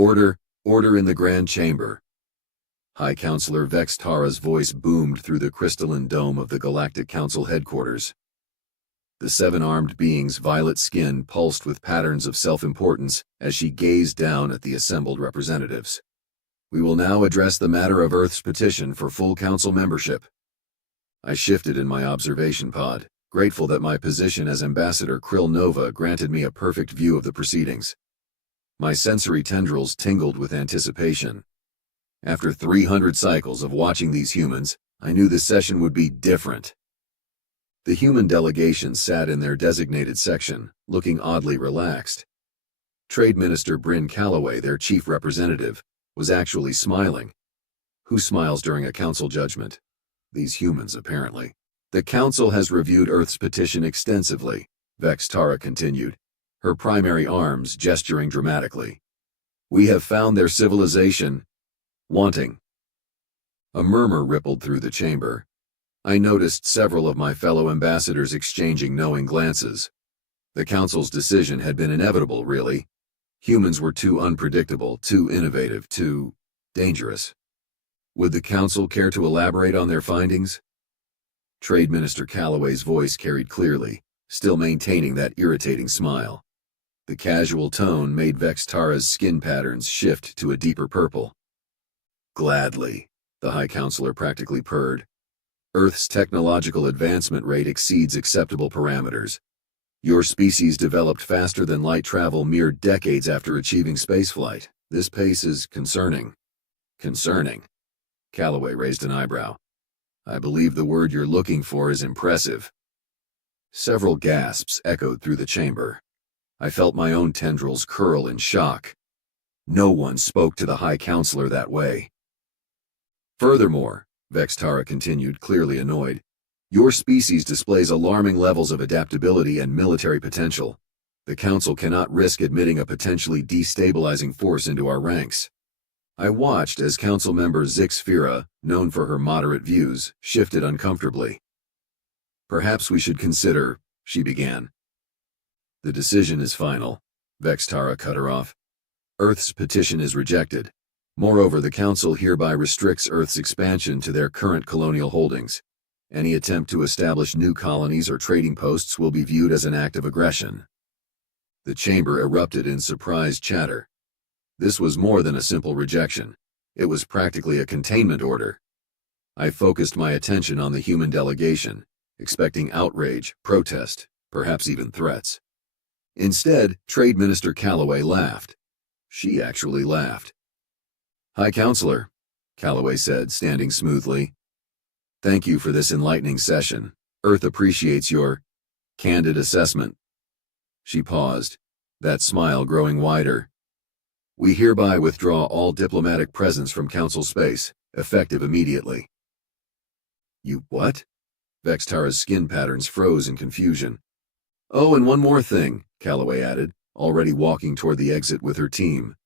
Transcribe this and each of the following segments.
Order, order in the Grand Chamber. High Counselor Vex Tara's voice boomed through the crystalline dome of the Galactic Council headquarters. The seven-armed being's violet skin pulsed with patterns of self-importance as she gazed down at the assembled representatives. We will now address the matter of Earth's petition for full council membership. I shifted in my observation pod, grateful that my position as Ambassador Krill Nova granted me a perfect view of the proceedings. My sensory tendrils tingled with anticipation. After 300 cycles of watching these humans, I knew this session would be different. The human delegation sat in their designated section, looking oddly relaxed. Trade Minister Bryn Calloway, their chief representative, was actually smiling. Who smiles during a council judgment? These humans, apparently. The council has reviewed Earth's petition extensively, Vex Tara continued, her primary arms gesturing dramatically. We have found their civilization wanting. A murmur rippled through the chamber. I noticed several of my fellow ambassadors exchanging knowing glances. The council's decision had been inevitable, really. Humans were too unpredictable, too innovative, too dangerous. Would the council care to elaborate on their findings? Trade Minister Calloway's voice carried clearly, still maintaining that irritating smile. The casual tone made Vex Tara's skin patterns shift to a deeper purple. Gladly, the High Counselor practically purred. Earth's technological advancement rate exceeds acceptable parameters. Your species developed faster than light travel mere decades after achieving spaceflight. This pace is concerning. Concerning? Calloway raised an eyebrow. I believe the word you're looking for is impressive. Several gasps echoed through the chamber. I felt my own tendrils curl in shock. No one spoke to the High Counselor that way. Furthermore, Vex Tara continued, clearly annoyed, your species displays alarming levels of adaptability and military potential. The Council cannot risk admitting a potentially destabilizing force into our ranks. I watched as Council member Zix Fira, known for her moderate views, shifted uncomfortably. Perhaps we should consider, she began. The decision is final, Vex Tara cut her off. Earth's petition is rejected. Moreover, the Council hereby restricts Earth's expansion to their current colonial holdings. Any attempt to establish new colonies or trading posts will be viewed as an act of aggression. The chamber erupted in surprised chatter. This was more than a simple rejection. It was practically a containment order. I focused my attention on the human delegation, expecting outrage, protest, perhaps even threats. Instead, Trade Minister Calloway laughed. She actually laughed. High Counselor, Calloway said, standing smoothly. Thank you for this enlightening session. Earth appreciates your candid assessment. She paused, that smile growing wider. We hereby withdraw all diplomatic presence from Council space, effective immediately. You what? Vex Tara's skin patterns froze in confusion. Oh, and one more thing, Calloway added, already walking toward the exit with her team.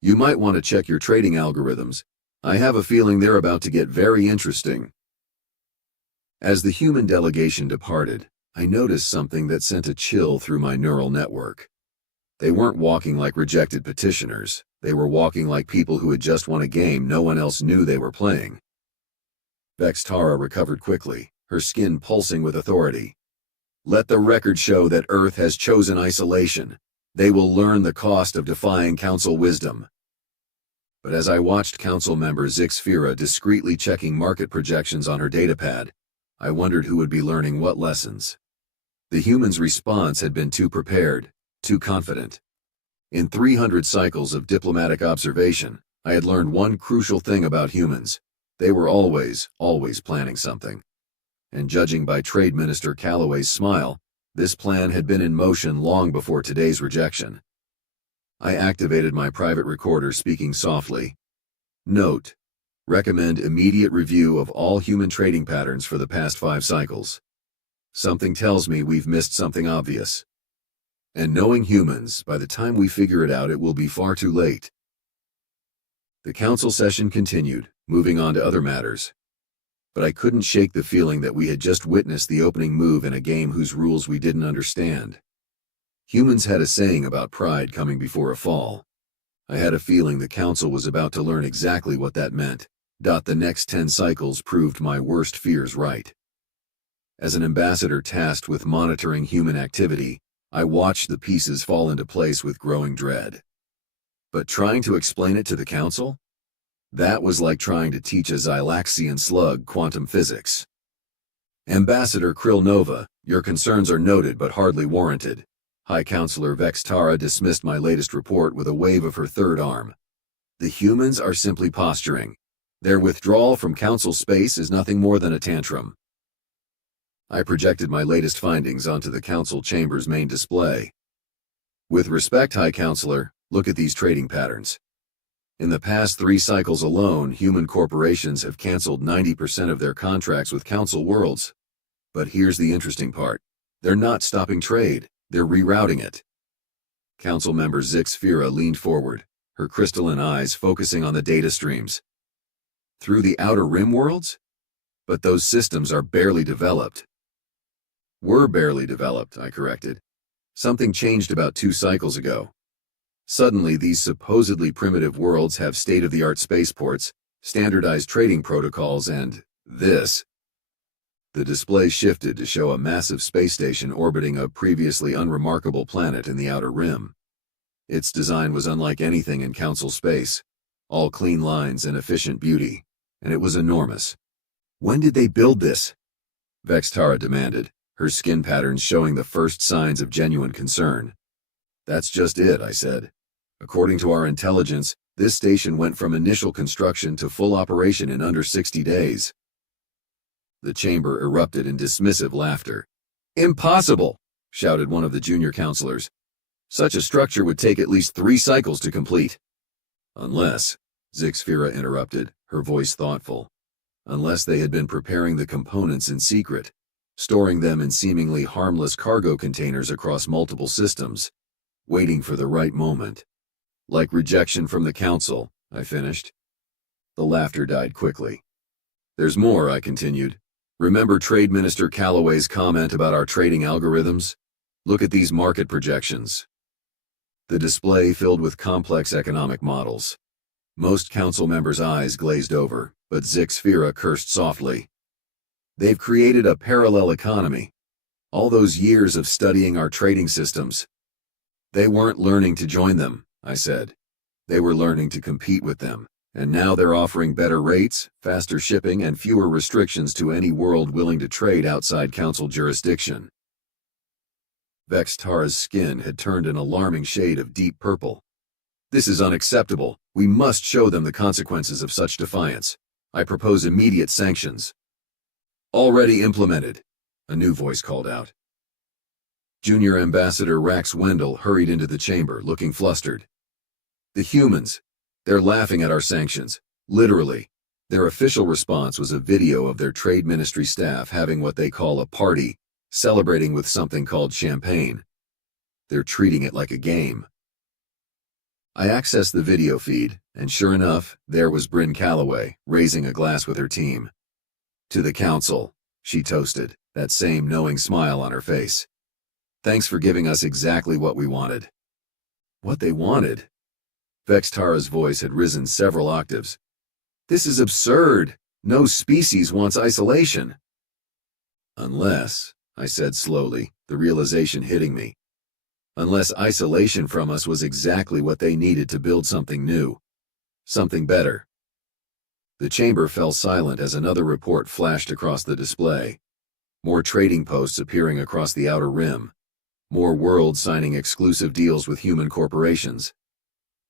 You might want to check your trading algorithms. I have a feeling they're about to get very interesting. As the human delegation departed, I noticed something that sent a chill through my neural network. They weren't walking like rejected petitioners. They were walking like people who had just won a game no one else knew they were playing. Vex Tara recovered quickly, her skin pulsing with authority. Let the record show that Earth has chosen isolation. They will learn the cost of defying Council wisdom. But as I watched Council member Zix Fira discreetly checking market projections on her datapad, I wondered who would be learning what lessons. The humans' response had been too prepared, too confident. In 300 cycles of diplomatic observation, I had learned one crucial thing about humans. They were always planning something. And judging by Trade Minister Calloway's smile, this plan had been in motion long before today's rejection. I activated my private recorder, speaking softly. Note: recommend immediate review of all human trading patterns for the past 5 cycles. Something tells me we've missed something obvious. And knowing humans, by the time we figure it out, it will be far too late. The council session continued, moving on to other matters. But I couldn't shake the feeling that we had just witnessed the opening move in a game whose rules we didn't understand. Humans had a saying about pride coming before a fall. I had a feeling the council was about to learn exactly what that meant. The next 10 cycles proved my worst fears right. As an ambassador tasked with monitoring human activity, I watched the pieces fall into place with growing dread. But trying to explain it to the council? That was like trying to teach a Xylaxian slug quantum physics. Ambassador Krillnova, your concerns are noted but hardly warranted. High Counselor Vex Tara dismissed my latest report with a wave of her third arm. The humans are simply posturing. Their withdrawal from council space is nothing more than a tantrum. I projected my latest findings onto the council chamber's main display. With respect, High Counselor, look at these trading patterns. In the past 3 cycles alone, human corporations have canceled 90% of their contracts with council worlds. But here's the interesting part. They're not stopping trade, they're rerouting it. Council member Zixfira leaned forward, her crystalline eyes focusing on the data streams. Through the Outer Rim worlds? But those systems are barely developed. Were barely developed, I corrected. Something changed about 2 cycles ago. Suddenly, these supposedly primitive worlds have state-of-the-art spaceports, standardized trading protocols, and this. The display shifted to show a massive space station orbiting a previously unremarkable planet in the Outer Rim. Its design was unlike anything in Council space, all clean lines and efficient beauty, and it was enormous. When did they build this? Vex Tara demanded, her skin patterns showing the first signs of genuine concern. That's just it, I said. According to our intelligence, this station went from initial construction to full operation in under 60 days. The chamber erupted in dismissive laughter. Impossible, shouted one of the junior counselors. Such a structure would take at least 3 cycles to complete. Unless, Zixfira interrupted, her voice thoughtful. Unless they had been preparing the components in secret, storing them in seemingly harmless cargo containers across multiple systems, waiting for the right moment. Like rejection from the council, I finished. The laughter died quickly. There's more, I continued. Remember Trade Minister Calloway's comment about our trading algorithms? Look at these market projections. The display filled with complex economic models. Most council members' eyes glazed over, but Zixfira cursed softly. They've created a parallel economy. All those years of studying our trading systems. They weren't learning to join them, I said. They were learning to compete with them, and now they're offering better rates, faster shipping, and fewer restrictions to any world willing to trade outside council jurisdiction. Vex Tara's skin had turned an alarming shade of deep purple. This is unacceptable. We must show them the consequences of such defiance. I propose immediate sanctions. Already implemented, a new voice called out. Junior Ambassador Rax Wendell hurried into the chamber, looking flustered. The humans, they're laughing at our sanctions, literally. Their official response was a video of their trade ministry staff having what they call a party, celebrating with something called champagne. They're treating it like a game. I accessed the video feed, and sure enough, there was Bryn Calloway, raising a glass with her team. To the council, she toasted, that same knowing smile on her face. Thanks for giving us exactly what we wanted. What they wanted? Vex Tara's voice had risen several octaves. This is absurd. No species wants isolation. Unless, I said slowly, the realization hitting me. Unless isolation from us was exactly what they needed to build something new. Something better. The chamber fell silent as another report flashed across the display. More trading posts appearing across the Outer Rim. More worlds signing exclusive deals with human corporations.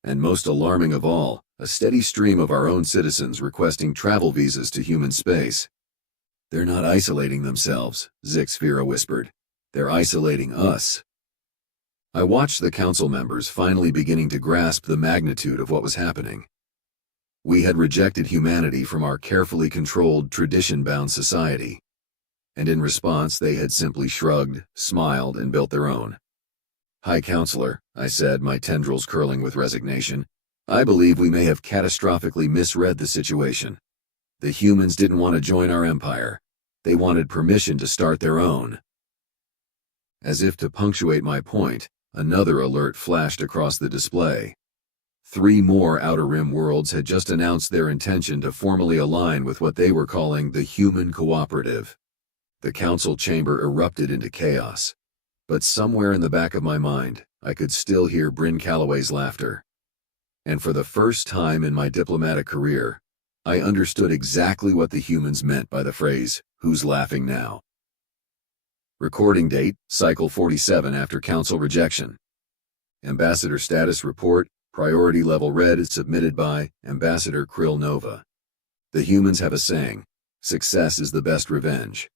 And most alarming of all, a steady stream of our own citizens requesting travel visas to human space. They're not isolating themselves, Zixfira whispered. They're isolating us. I watched the council members finally beginning to grasp the magnitude of what was happening. We had rejected humanity from our carefully controlled, tradition-bound society. And in response, they had simply shrugged, smiled, and built their own. High Counselor, I said, my tendrils curling with resignation, I believe we may have catastrophically misread the situation. The humans didn't want to join our empire. They wanted permission to start their own. As if to punctuate my point, another alert flashed across the display. 3 more Outer Rim worlds had just announced their intention to formally align with what they were calling the Human Cooperative. The council chamber erupted into chaos. But somewhere in the back of my mind, I could still hear Bryn Calloway's laughter. And for the first time in my diplomatic career, I understood exactly what the humans meant by the phrase, "Who's laughing now?" Recording date, Cycle 47 after Council rejection. Ambassador Status Report, Priority Level Red, submitted by Ambassador Krill Nova. The humans have a saying, "Success is the best revenge."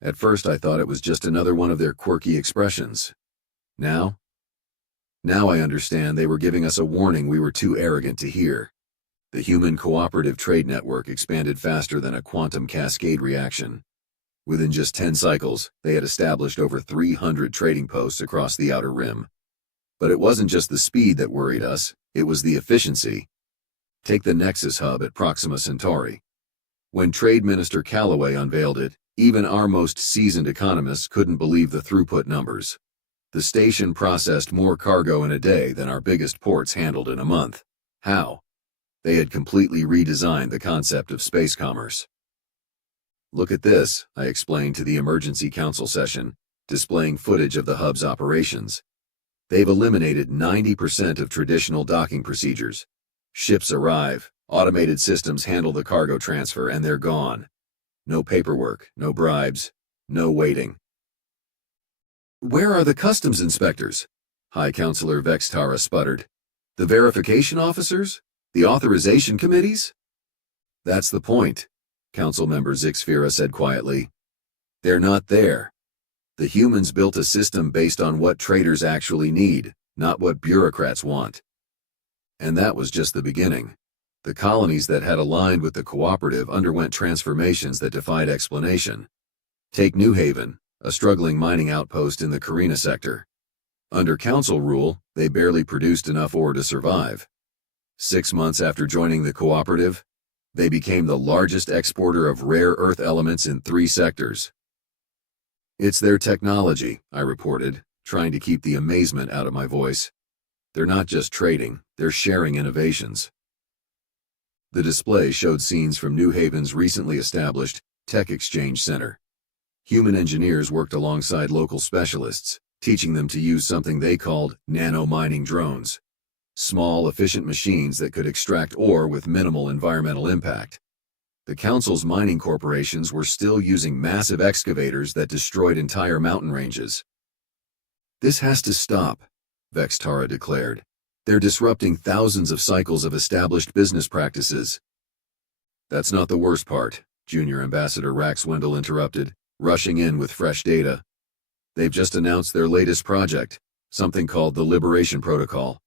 At first I thought it was just another one of their quirky expressions. Now I understand they were giving us a warning we were too arrogant to hear. The Human Cooperative Trade Network expanded faster than a quantum cascade reaction. Within just 10 cycles, they had established over 300 trading posts across the Outer Rim. But it wasn't just the speed that worried us, it was the efficiency. Take the Nexus Hub at Proxima Centauri. When Trade Minister Calloway unveiled it, even our most seasoned economists couldn't believe the throughput numbers. The station processed more cargo in a day than our biggest ports handled in a month. How? They had completely redesigned the concept of space commerce. "Look at this," I explained to the emergency council session, displaying footage of the hub's operations. They've eliminated 90% of traditional docking procedures. Ships arrive, automated systems handle the cargo transfer, and they're gone. No paperwork, no bribes, no waiting. "Where are the customs inspectors?" High Counselor Vextara sputtered. "The verification officers? The authorization committees?" "That's the point," Council Member Zixfira said quietly. "They're not there. The humans built a system based on what traders actually need, not what bureaucrats want." And that was just the beginning. The colonies that had aligned with the cooperative underwent transformations that defied explanation. Take New Haven, a struggling mining outpost in the Carina sector. Under council rule, they barely produced enough ore to survive. 6 months after joining the cooperative, they became the largest exporter of rare earth elements in 3 sectors. "It's their technology," I reported, trying to keep the amazement out of my voice. "They're not just trading, they're sharing innovations." The display showed scenes from New Haven's recently established Tech Exchange Center. Human engineers worked alongside local specialists, teaching them to use something they called nano-mining drones. Small, efficient machines that could extract ore with minimal environmental impact. The Council's mining corporations were still using massive excavators that destroyed entire mountain ranges. "This has to stop," Vextara declared. "They're disrupting thousands of cycles of established business practices." "That's not the worst part," Junior Ambassador Rax Wendell interrupted, rushing in with fresh data. "They've just announced their latest project, something called the Liberation Protocol."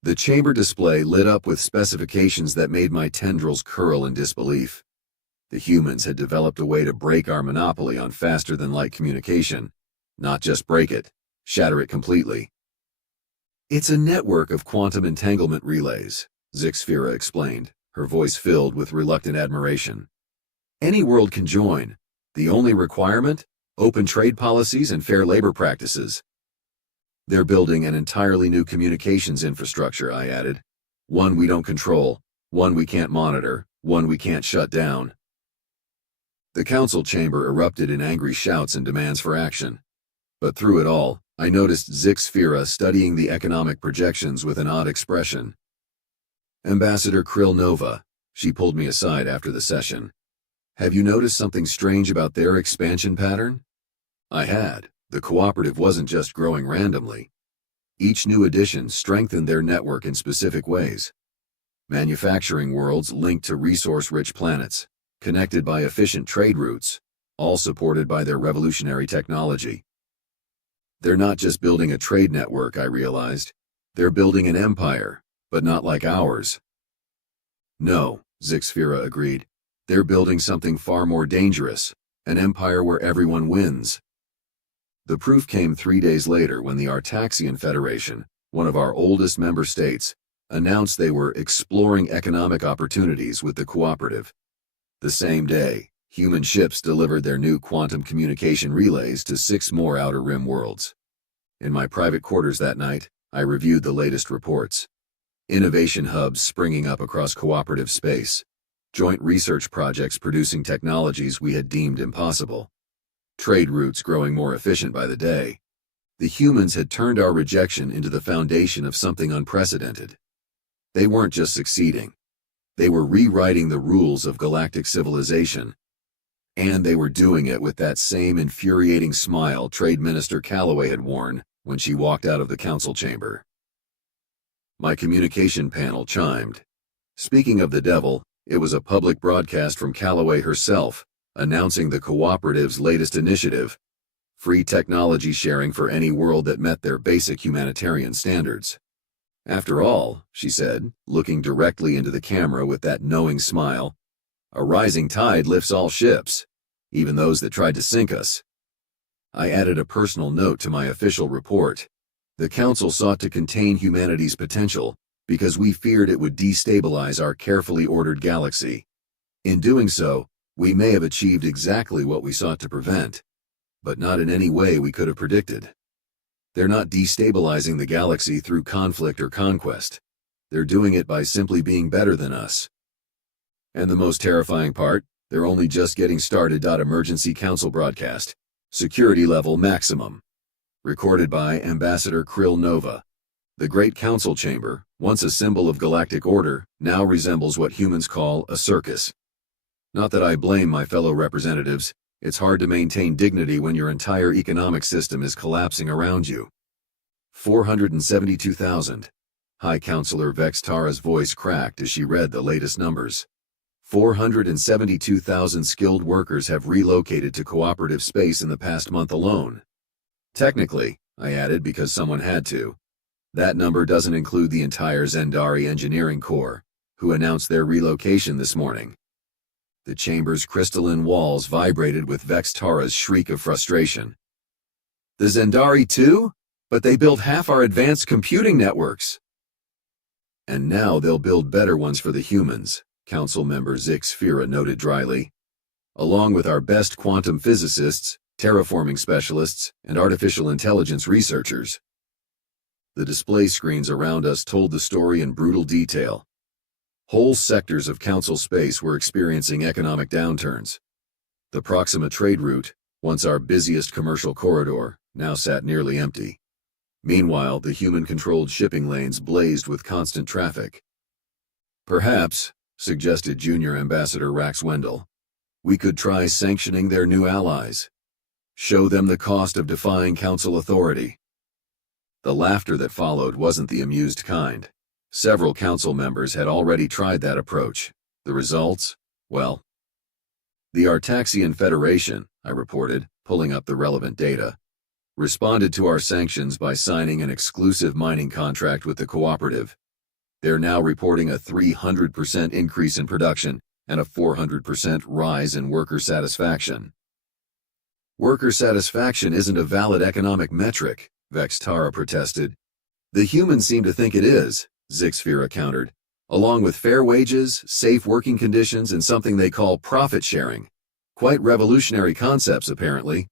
The chamber display lit up with specifications that made my tendrils curl in disbelief. The humans had developed a way to break our monopoly on faster-than-light communication. Not just break it, shatter it completely. "It's a network of quantum entanglement relays," Zixfira explained, her voice filled with reluctant admiration. "Any world can join. The only requirement? Open trade policies and fair labor practices." "They're building an entirely new communications infrastructure," I added. "One we don't control, one we can't monitor, one we can't shut down." The council chamber erupted in angry shouts and demands for action. But through it all, I noticed Zixfira studying the economic projections with an odd expression. "Ambassador Krill Nova," she pulled me aside after the session. "Have you noticed something strange about their expansion pattern?" I had. The cooperative wasn't just growing randomly. Each new addition strengthened their network in specific ways. Manufacturing worlds linked to resource-rich planets, connected by efficient trade routes, all supported by their revolutionary technology. They're not just building a trade network, I realized. They're building an empire, but not like ours. "No," Zixfira agreed. "They're building something far more dangerous, an empire where everyone wins." The proof came 3 days later when the Artaxian Federation, one of our oldest member states, announced they were exploring economic opportunities with the cooperative. The same day, human ships delivered their new quantum communication relays to 6 more Outer Rim worlds. In my private quarters that night, I reviewed the latest reports. Innovation hubs springing up across cooperative space. Joint research projects producing technologies we had deemed impossible. Trade routes growing more efficient by the day. The humans had turned our rejection into the foundation of something unprecedented. They weren't just succeeding. They were rewriting the rules of galactic civilization. And they were doing it with that same infuriating smile Trade Minister Calloway had worn when she walked out of the council chamber. My communication panel chimed. Speaking of the devil, it was a public broadcast from Calloway herself, announcing the cooperative's latest initiative, free technology sharing for any world that met their basic humanitarian standards. After all, she said, looking directly into the camera with that knowing smile, a rising tide lifts all ships, even those that tried to sink us. I added a personal note to my official report. The Council sought to contain humanity's potential because we feared it would destabilize our carefully ordered galaxy. In doing so, we may have achieved exactly what we sought to prevent, but not in any way we could have predicted. They're not destabilizing the galaxy through conflict or conquest. They're doing it by simply being better than us. And the most terrifying part, they're only just getting started. Emergency Council broadcast. Security level maximum. Recorded by Ambassador Krill Nova. The Great Council Chamber, once a symbol of galactic order, now resembles what humans call a circus. Not that I blame my fellow representatives, it's hard to maintain dignity when your entire economic system is collapsing around you. 472,000. High Counselor Vex Tara's voice cracked as she read the latest numbers. 472,000 skilled workers have relocated to cooperative space in the past month alone. Technically, I added because someone had to. That number doesn't include the entire Zendari Engineering Corps, who announced their relocation this morning. The chamber's crystalline walls vibrated with Vex Tara's shriek of frustration. The Zendari too? But they built half our advanced computing networks. And now they'll build better ones for the humans, Council Member Zix noted dryly. Along with our best quantum physicists, terraforming specialists, and artificial intelligence researchers. The display screens around us told the story in brutal detail. Whole sectors of Council space were experiencing economic downturns. The Proxima trade route, once our busiest commercial corridor, now sat nearly empty. Meanwhile, the human-controlled shipping lanes blazed with constant traffic. Perhaps, suggested Junior Ambassador Rax Wendell, we could try sanctioning their new allies. Show them the cost of defying Council authority. The laughter that followed wasn't the amused kind. Several Council members had already tried that approach. The results? Well. The Artaxian Federation, I reported, pulling up the relevant data, responded to our sanctions by signing an exclusive mining contract with the cooperative. They're now reporting a 300% increase in production and a 400% rise in worker satisfaction. Worker satisfaction isn't a valid economic metric, Vex Tara protested. The humans seem to think it is, Zix countered, along with fair wages, safe working conditions, and something they call profit sharing. Quite revolutionary concepts, apparently.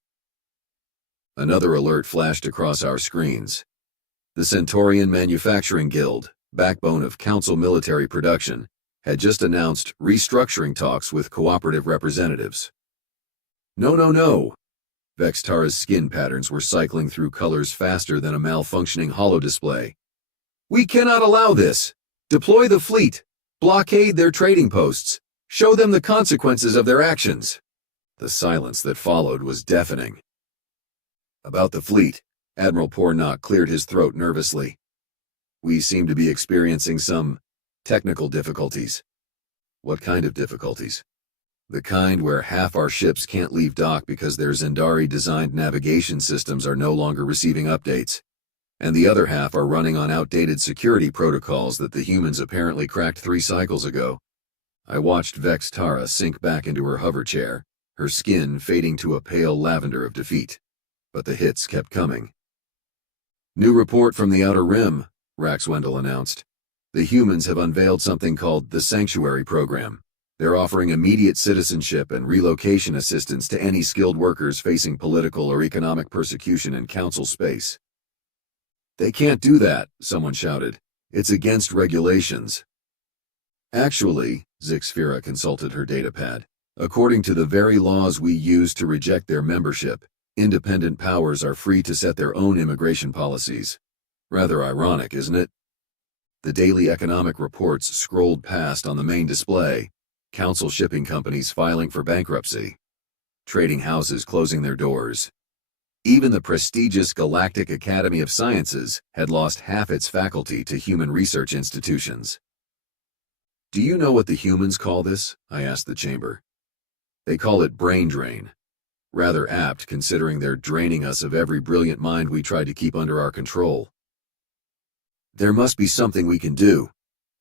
Another alert flashed across our screens. The Centaurian Manufacturing Guild, backbone of Council military production, had just announced restructuring talks with cooperative representatives. No. Vex Tara's skin patterns were cycling through colors faster than a malfunctioning holodisplay. We cannot allow this. Deploy the fleet. Blockade their trading posts. Show them the consequences of their actions. The silence that followed was deafening. About the fleet, Admiral Pornock cleared his throat nervously. We seem to be experiencing some technical difficulties. What kind of difficulties? The kind where half our ships can't leave dock because their Zendari-designed navigation systems are no longer receiving updates, and the other half are running on outdated security protocols that the humans apparently cracked 3 cycles ago. I watched Vex Tara sink back into her hover chair, her skin fading to a pale lavender of defeat. But the hits kept coming. New report from the Outer Rim, Rax Wendell announced. The humans have unveiled something called the Sanctuary Program. They're offering immediate citizenship and relocation assistance to any skilled workers facing political or economic persecution in Council space. They can't do that, someone shouted. It's against regulations. Actually, Zixfira consulted her datapad. According to the very laws we use to reject their membership, independent powers are free to set their own immigration policies. Rather ironic, isn't it? The daily economic reports scrolled past on the main display. Council shipping companies filing for bankruptcy. Trading houses closing their doors. Even the prestigious Galactic Academy of Sciences had lost half its faculty to human research institutions. Do you know what the humans call this? I asked the chamber. They call it brain drain. Rather apt considering they're draining us of every brilliant mind we tried to keep under our control. There must be something we can do,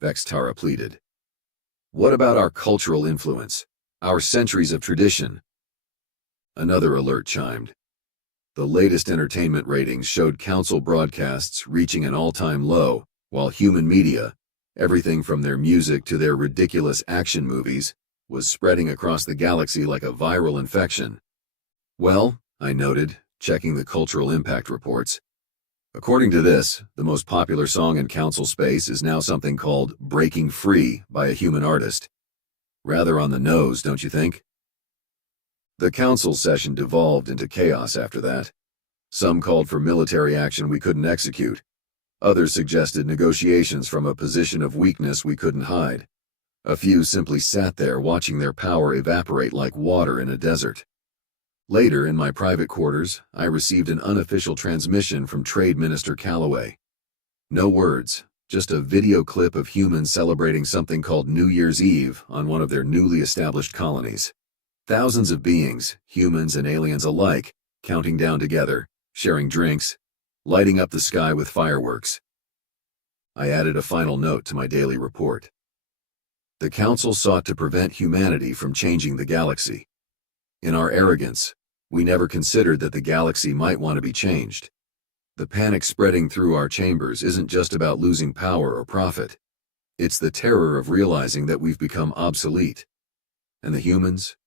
Vextara pleaded. What about our cultural influence, our centuries of tradition? Another alert chimed. The latest entertainment ratings showed council broadcasts reaching an all-time low, while human media, everything from their music to their ridiculous action movies, was spreading across the galaxy like a viral infection. Well, I noted, checking the cultural impact reports. According to this, the most popular song in council space is now something called Breaking Free by a human artist. Rather on the nose, don't you think? The council session devolved into chaos after that. Some called for military action we couldn't execute. Others suggested negotiations from a position of weakness we couldn't hide. A few simply sat there watching their power evaporate like water in a desert. Later, in my private quarters, I received an unofficial transmission from Trade Minister Calloway. No words, just a video clip of humans celebrating something called New Year's Eve on one of their newly established colonies. Thousands of beings, humans and aliens alike, counting down together, sharing drinks, lighting up the sky with fireworks. I added a final note to my daily report. The Council sought to prevent humanity from changing the galaxy. In our arrogance, we never considered that the galaxy might want to be changed. The panic spreading through our chambers isn't just about losing power or profit. It's the terror of realizing that we've become obsolete. And the humans?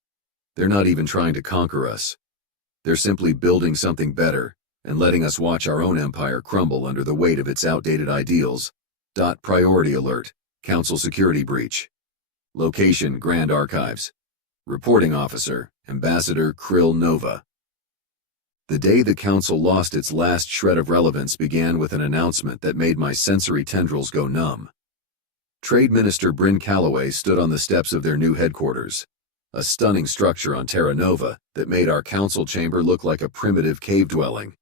They're not even trying to conquer us. They're simply building something better and letting us watch our own empire crumble under the weight of its outdated ideals. Priority alert, Council security breach. Location, Grand Archives. Reporting officer, Ambassador Krill Nova. The day the Council lost its last shred of relevance began with an announcement that made my sensory tendrils go numb. Trade Minister Bryn Calloway stood on the steps of their new headquarters, a stunning structure on Terra Nova that made our council chamber look like a primitive cave dwelling.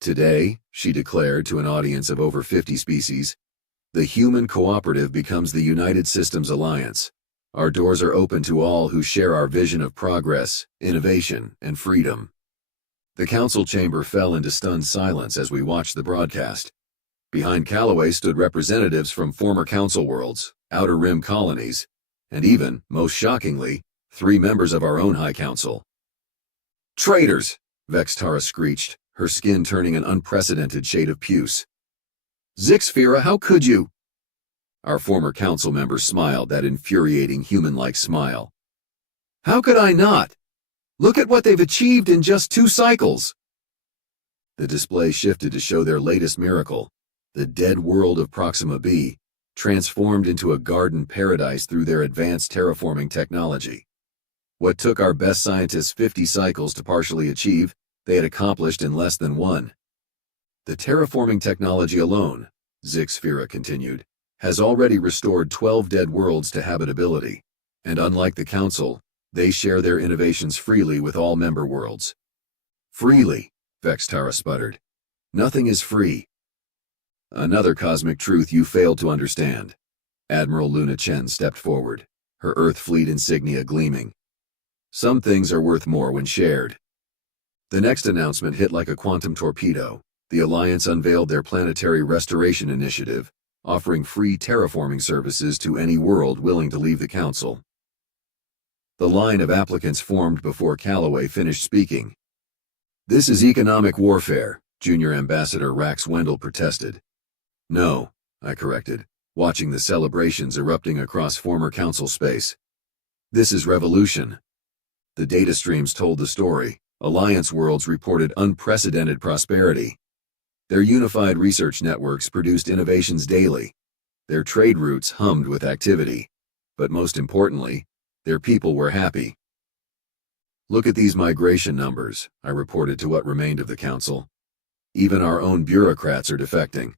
Today, she declared to an audience of over 50 species, the human cooperative becomes the United Systems Alliance. Our doors are open to all who share our vision of progress, innovation, and freedom. The council chamber fell into stunned silence as we watched the broadcast. Behind Calloway stood representatives from former council worlds, Outer Rim colonies, and even, most shockingly, 3 members of our own High Council. Traitors! Vextara screeched, her skin turning an unprecedented shade of puce. Zixfira, how could you? Our former council member smiled that infuriating human-like smile. How could I not? Look at what they've achieved in just 2 cycles. The display shifted to show their latest miracle, the dead world of Proxima b, transformed into a garden paradise through their advanced terraforming technology. What took our best scientists 50 cycles to partially achieve, they had accomplished in less than 1. The terraforming technology alone, Zixfira continued, has already restored 12 dead worlds to habitability, and unlike the Council, they share their innovations freely with all member worlds. Freely, Vextara sputtered. Nothing is free. Another cosmic truth you failed to understand. Admiral Luna Chen stepped forward, her Earth fleet insignia gleaming. Some things are worth more when shared. The next announcement hit like a quantum torpedo. The Alliance unveiled their planetary restoration initiative, offering free terraforming services to any world willing to leave the Council. The line of applicants formed before Calloway finished speaking. This is economic warfare, Junior Ambassador Rax Wendell protested. No, I corrected, watching the celebrations erupting across former Council space. This is revolution. The data streams told the story. Alliance worlds reported unprecedented prosperity. Their unified research networks produced innovations daily, Their trade routes hummed with activity. But most importantly, their people were happy. "Look at these migration numbers," I reported to what remained of the council. "Even our own bureaucrats are defecting.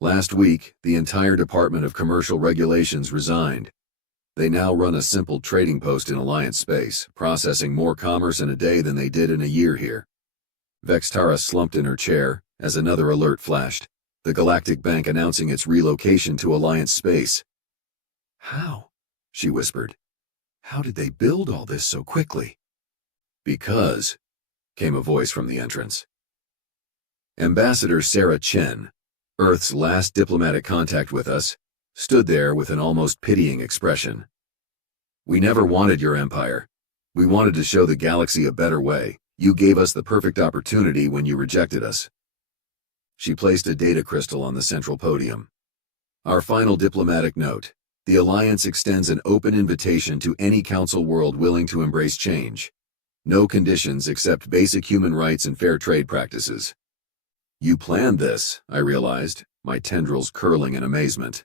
Last week, the entire Department of Commercial Regulations resigned. They now run a simple trading post in Alliance space, processing more commerce in a day than they did in a year here." Vextara slumped in her chair as another alert flashed, the Galactic Bank announcing its relocation to Alliance space. "How?" she whispered. "How did they build all this so quickly?" "Because," came a voice from the entrance. Ambassador Sarah Chen, Earth's last diplomatic contact with us, stood there with an almost pitying expression. "We never wanted your empire. We wanted to show the galaxy a better way. You gave us the perfect opportunity when you rejected us." She placed a data crystal on the central podium. "Our final diplomatic note. The Alliance extends an open invitation to any council world willing to embrace change. No conditions except basic human rights and fair trade practices." "You planned this," I realized, my tendrils curling in amazement.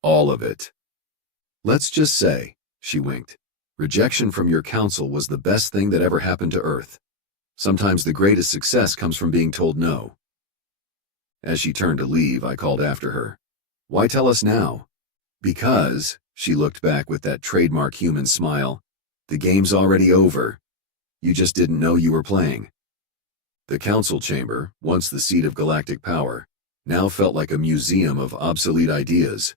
"All of it." "Let's just say," she winked, "rejection from your council was the best thing that ever happened to Earth. Sometimes the greatest success comes from being told no." As she turned to leave, I called after her. "Why tell us now?" "Because," she looked back with that trademark human smile, "the game's already over. You just didn't know you were playing." The council chamber, once the seat of galactic power, now felt like a museum of obsolete ideas.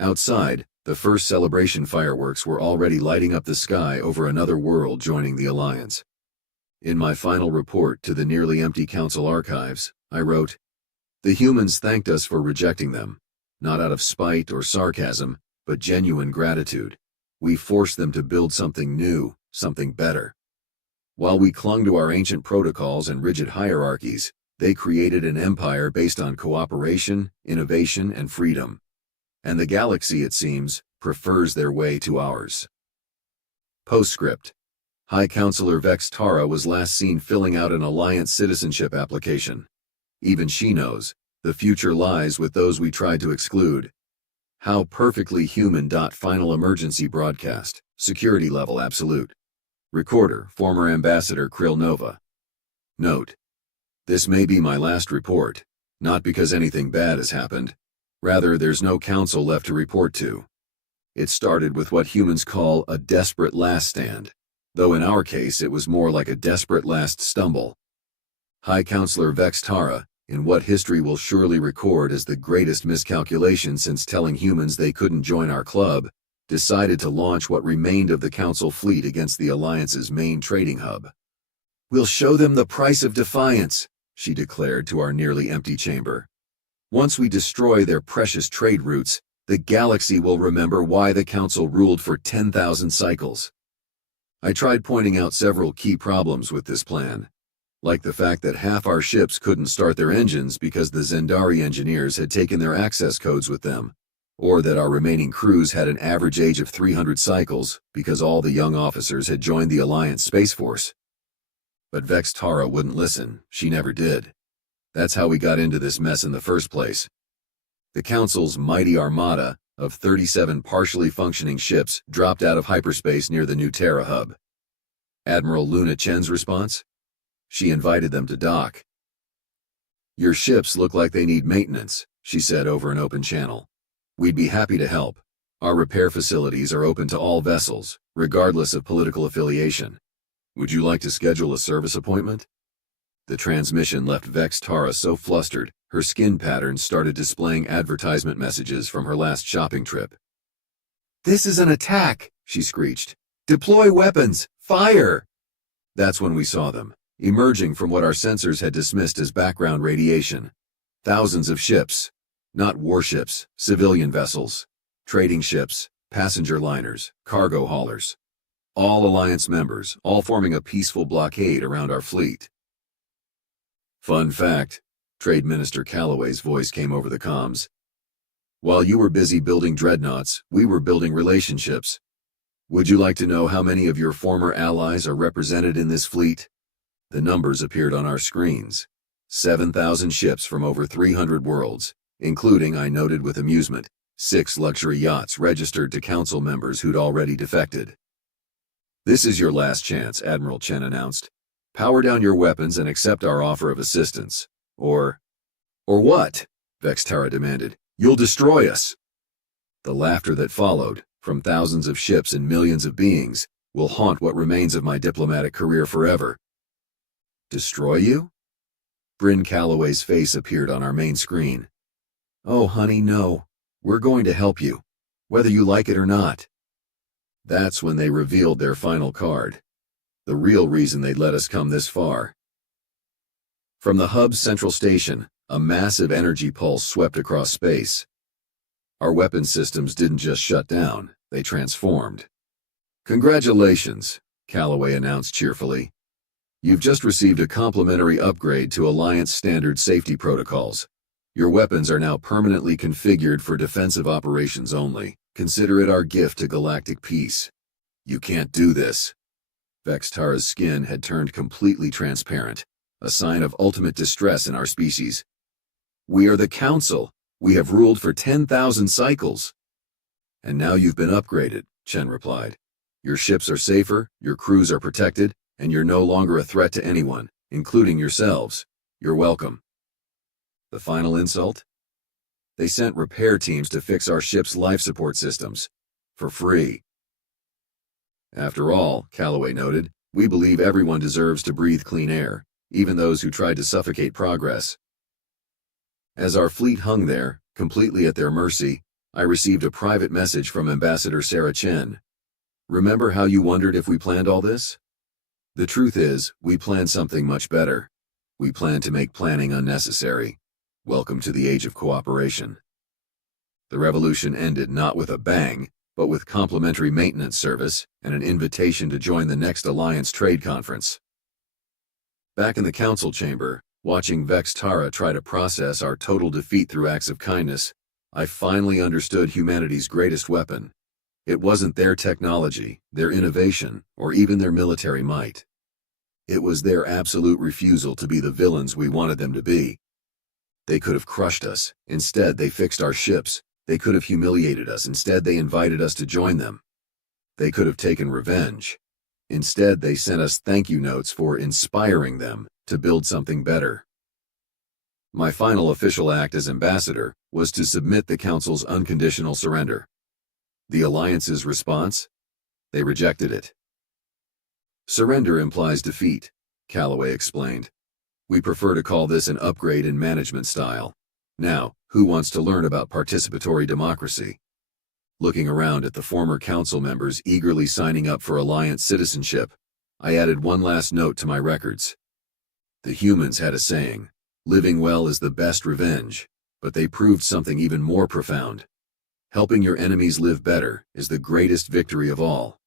Outside, the first celebration fireworks were already lighting up the sky over another world joining the Alliance. In my final report to the nearly empty council archives, I wrote, "The humans thanked us for rejecting them, not out of spite or sarcasm, but genuine gratitude. We forced them to build something new, something better. While we clung to our ancient protocols and rigid hierarchies, they created an empire based on cooperation, innovation, and freedom. And the galaxy, it seems, prefers their way to ours." Postscript. High Counselor Vextara was last seen filling out an Alliance citizenship application. Even she knows, the future lies with those we tried to exclude. How perfectly human. Final emergency broadcast, security level absolute. Recorder, former Ambassador Krill Nova. Note: this may be my last report, not because anything bad has happened. Rather, there's no council left to report to. It started with what humans call a desperate last stand, though in our case it was more like a desperate last stumble. High Counselor Vextara, in what history will surely record as the greatest miscalculation since telling humans they couldn't join our club, decided to launch what remained of the Council fleet against the Alliance's main trading hub. "We'll show them the price of defiance," she declared to our nearly empty chamber. "Once we destroy their precious trade routes, the galaxy will remember why the Council ruled for 10,000 cycles." I tried pointing out several key problems with this plan, like the fact that half our ships couldn't start their engines because the Zendari engineers had taken their access codes with them, or that our remaining crews had an average age of 300 cycles because all the young officers had joined the Alliance Space Force. But Vextara wouldn't listen. She never did. That's how we got into this mess in the first place. The Council's mighty armada of 37 partially functioning ships dropped out of hyperspace near the new Terra hub. Admiral Luna Chen's response? She invited them to dock. "Your ships look like they need maintenance," she said over an open channel. "We'd be happy to help. Our repair facilities are open to all vessels, regardless of political affiliation. Would you like to schedule a service appointment?" The transmission left Vextara so flustered, her skin patterns started displaying advertisement messages from her last shopping trip. "This is an attack," she screeched. "Deploy weapons! Fire!" That's when we saw them, emerging from what our sensors had dismissed as background radiation. Thousands of ships. Not warships, civilian vessels, trading ships, passenger liners, cargo haulers. All Alliance members, all forming a peaceful blockade around our fleet. "Fun fact," Trade Minister Calloway's voice came over the comms. "While you were busy building dreadnoughts, we were building relationships. Would you like to know how many of your former allies are represented in this fleet?" The numbers appeared on our screens. 7,000 ships from over 300 worlds, including, I noted with amusement, 6 luxury yachts registered to council members who'd already defected. "This is your last chance," Admiral Chen announced. "Power down your weapons and accept our offer of assistance. Or what?" Vextara demanded. "You'll destroy us." The laughter that followed, from thousands of ships and millions of beings, will haunt what remains of my diplomatic career forever. "Destroy you?" Bryn Calloway's face appeared on our main screen. "Oh, honey, no. We're going to help you, whether you like it or not." That's when they revealed their final card. The real reason they'd let us come this far. From the hub's central station, a massive energy pulse swept across space. Our weapon systems didn't just shut down, they transformed. "Congratulations," Calloway announced cheerfully. "You've just received a complimentary upgrade to Alliance standard safety protocols. Your weapons are now permanently configured for defensive operations only. Consider it our gift to galactic peace." "You can't do this." Vextara's skin had turned completely transparent, a sign of ultimate distress in our species. "We are the Council. We have ruled for 10,000 cycles." "And now you've been upgraded," Chen replied. "Your ships are safer, your crews are protected, and you're no longer a threat to anyone, including yourselves. You're welcome." The final insult? They sent repair teams to fix our ship's life support systems. For free. "After all," Calloway noted, "we believe everyone deserves to breathe clean air, even those who tried to suffocate progress." As our fleet hung there, completely at their mercy, I received a private message from Ambassador Sarah Chen. "Remember how you wondered if we planned all this? The truth is, we planned something much better. We planned to make planning unnecessary. Welcome to the age of cooperation." The revolution ended not with a bang, but with complimentary maintenance service and an invitation to join the next Alliance Trade Conference. Back in the council chamber, watching Vextara try to process our total defeat through acts of kindness, I finally understood humanity's greatest weapon. It wasn't their technology, their innovation, or even their military might. It was their absolute refusal to be the villains we wanted them to be. They could have crushed us. Instead, they fixed our ships. They could have humiliated us. Instead, they invited us to join them. They could have taken revenge. Instead, they sent us thank you notes for inspiring them to build something better. My final official act as ambassador was to submit the Council's unconditional surrender. The Alliance's response? They rejected it. "Surrender implies defeat," Calloway explained. "We prefer to call this an upgrade in management style. Now, who wants to learn about participatory democracy?" Looking around at the former council members eagerly signing up for Alliance citizenship, I added one last note to my records. The humans had a saying, "Living well is the best revenge," but they proved something even more profound. Helping your enemies live better is the greatest victory of all.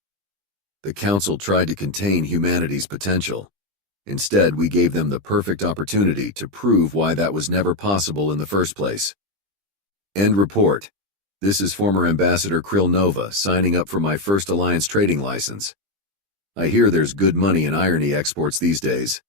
The Council tried to contain humanity's potential. Instead, we gave them the perfect opportunity to prove why that was never possible in the first place. End report. This is former Ambassador Krill Nova signing up for my first Alliance trading license. I hear there's good money in irony exports these days.